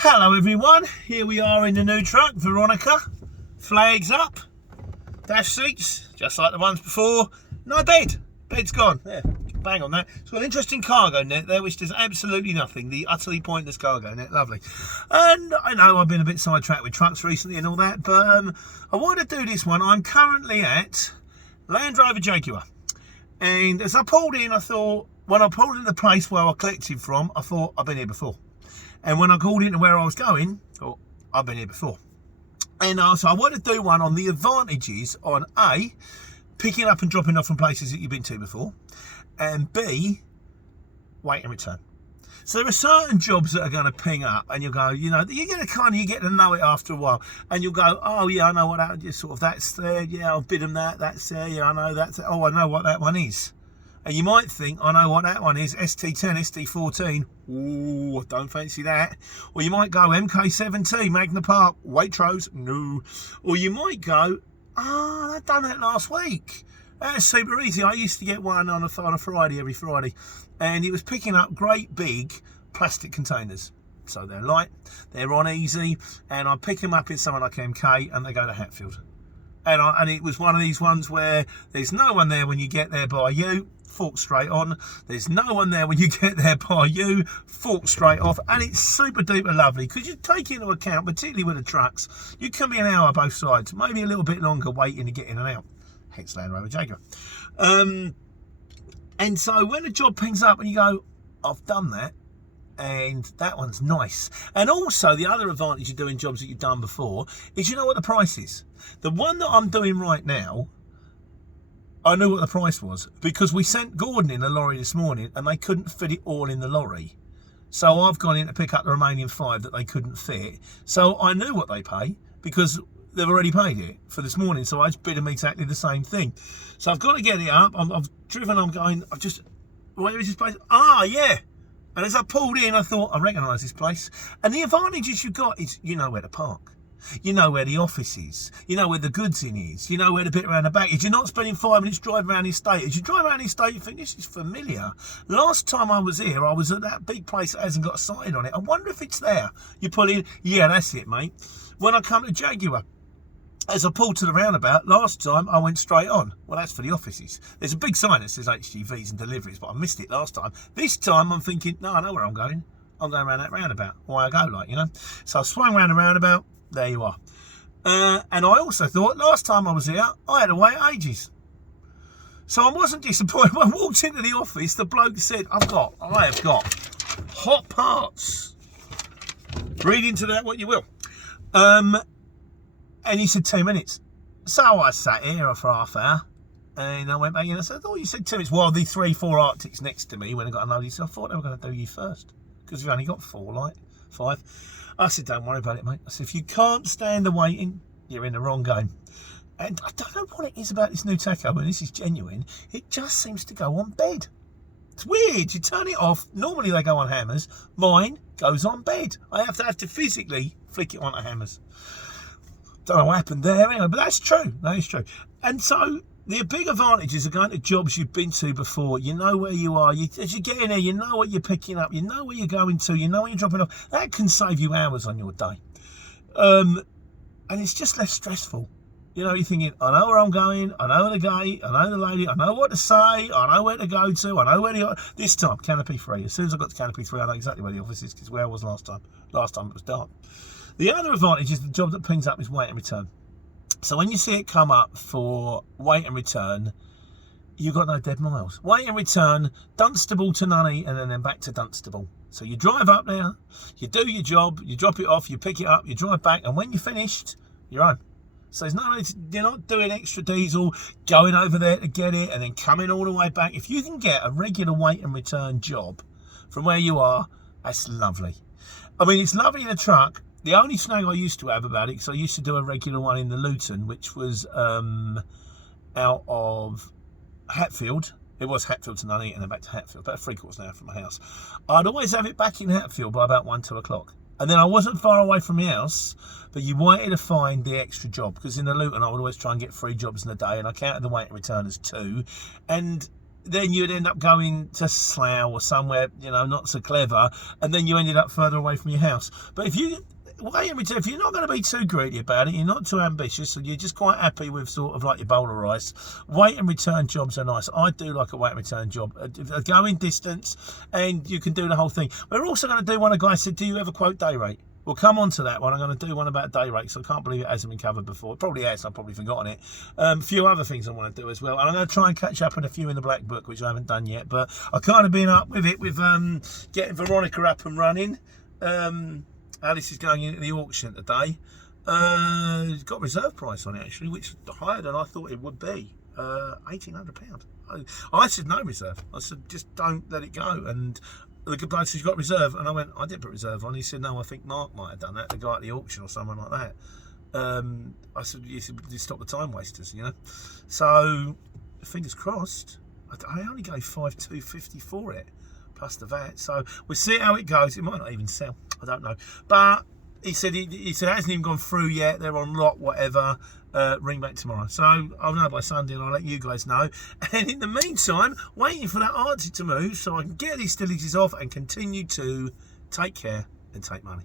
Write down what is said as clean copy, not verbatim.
Hello everyone, here we are in the new truck, Veronica. Flags up, dash seats, just like the ones before. No bed, bed's gone. There, bang on that. It's got an interesting cargo net there, which does absolutely nothing. The utterly pointless cargo net, lovely. And I know I've been a bit sidetracked with trucks recently and all that, but I want to do this one. I'm currently at Land Rover Jaguar. And as I pulled in, I thought, when I pulled in the place where I collected from, I thought, I've been here before. And when I called into where I was going, oh, I've been here before. And so I want to do one on the advantages on A, picking up and dropping off from places that you've been to before, and B, wait and return. So there are certain jobs that are going to ping up, and you'll go, you know, you get to know it after a while, and you'll go, oh yeah, I know what that is, sort of that's there, yeah, I'll bid them that, that's there, yeah, I know that's, oh, I know what that one is. And you might think, I know what that one is, ST10, ST14, ooh, don't fancy that. Or you might go MK17, Magna Park, Waitrose, no. Or you might go, oh, I've done that last week. That's super easy. I used to get one on a Friday, every Friday. And it was picking up great big plastic containers. So they're light, they're on easy, and I pick them up in somewhere like MK and they go to Hatfield. And it was one of these ones where there's no one there when you get there by you, fork straight on. There's no one there when you get there by you, fork straight off. And it's super duper lovely because you take into account, particularly with the trucks, you can be an hour both sides, maybe a little bit longer waiting to get in and out. Hence Land Rover Jaguar. And so when a job pings up and you go, I've done that, and that one's nice. And also the other advantage of doing jobs that you've done before is you know what the price is. The one that I'm doing right now, I knew what the price was because we sent Gordon in a lorry this morning and they couldn't fit it all in the lorry. So I've gone in to pick up the remaining 5 that they couldn't fit. So I knew what they pay because they've already paid it for this morning. So I just bid them exactly the same thing. So I've got to get it up. I've driven, I'm going, where is this place? Ah, yeah. And as I pulled in, I thought, I recognise this place. And the advantages you got is you know where to park. You know where the office is. You know where the goods in is. You know where the bit around the back is. You're not spending 5 minutes driving around the estate. As you drive around the estate, you think, this is familiar. Last time I was here, I was at that big place that hasn't got a sign on it. I wonder if it's there. You pull in, yeah, that's it, mate. When I come to Jaguar, as I pulled to the roundabout, last time I went straight on. Well, that's for the offices. There's a big sign that says HGVs and deliveries, but I missed it last time. This time I'm thinking, no, I know where I'm going. I'm going around that roundabout. Why I go, like, you know. So I swung round the roundabout. There you are. And I also thought, last time I was here, I had to wait ages. So I wasn't disappointed. When I walked into the office, the bloke said, I have got hot parts. Read into that what you will. And he said 2 minutes. So I sat here for half an hour and I went back in and I said, oh, you said 2 minutes. Well, the 3-4 Arctics next to me when I got a load, he said, I thought they were going to do you first because we've only got 4, like 5. I said, don't worry about it, mate. I said, if you can't stand the waiting, you're in the wrong game. And I don't know what it is about this new tacho, and this is genuine. It just seems to go on bed. It's weird. You turn it off. Normally they go on hammers. Mine goes on bed. I have to physically flick it onto hammers. Don't know what happened there anyway, but that's true. That is true. And so the big advantages of going to jobs you've been to before. You know where you are. As you get in there, you know what you're picking up. You know where you're going to. You know where you're dropping off. That can save you hours on your day. And it's just less stressful. You know, you're thinking, I know where I'm going. I know the gate. I know the lady. I know what to say. I know where to go to. I know where to... This time, Canopy 3. As soon as I got to Canopy 3, I know exactly where the office is because where I was last time. Last time it was dark. The other advantage is the job that pings up is wait and return. So when you see it come up for wait and return, you've got no dead miles. Wait and return, Dunstable to Nuneaton and then back to Dunstable. So you drive up there, you do your job, you drop it off, you pick it up, you drive back, and when you're finished, you're home. So there's no, you're not doing extra diesel, going over there to get it, and then coming all the way back. If you can get a regular wait and return job from where you are, that's lovely. I mean, it's lovely in a truck. The only snag I used to have about it, because I used to do a regular one in the Luton, which was out of Hatfield. It was Hatfield to Nuneaton and then back to Hatfield, about 3/4 hour from my house. I'd always have it back in Hatfield by about 1-2 o'clock. And then I wasn't far away from my house, but you wanted to find the extra job, because in the Luton I would always try and get 3 jobs in a day, and I counted the wait and return as 2. And then you'd end up going to Slough or somewhere, you know, not so clever, and then you ended up further away from your house. But if you wait and return, if you're not going to be too greedy about it, you're not too ambitious, and you're just quite happy with sort of like your bowl of rice, wait and return jobs are nice. I do like a wait and return job, a going distance, and you can do the whole thing. We're also going to do one. A guy said, do you ever quote day rate? We'll come on to that one. I'm going to do one about day rates. I can't believe it hasn't been covered before. It probably has. I've probably forgotten it. A few other things I want to do as well. And I'm going to try and catch up on a few in the black book, which I haven't done yet. But I've kind of been up with it with getting Veronica up and running. Alice is going into the auction today. It's got reserve price on it actually, which is higher than I thought it would be. £1,800. I said no reserve. I said just don't let it go. And the good bloke said, "You've got reserve," and I went, "I didn't put reserve on." He said, "No, I think Mark might have done that, the guy at the auction or someone like that." I said, "You should stop the time wasters, you know." So fingers crossed. I only gave 5,250 for it plus the VAT, so we'll see how it goes. It might not even sell, I don't know, but he said he said it hasn't even gone through yet. They're on lot, whatever. Ring back tomorrow, so I'll know by Sunday, and I'll let you guys know. And in the meantime, waiting for that Arctic to move so I can get these stillages off and continue to take care and take money.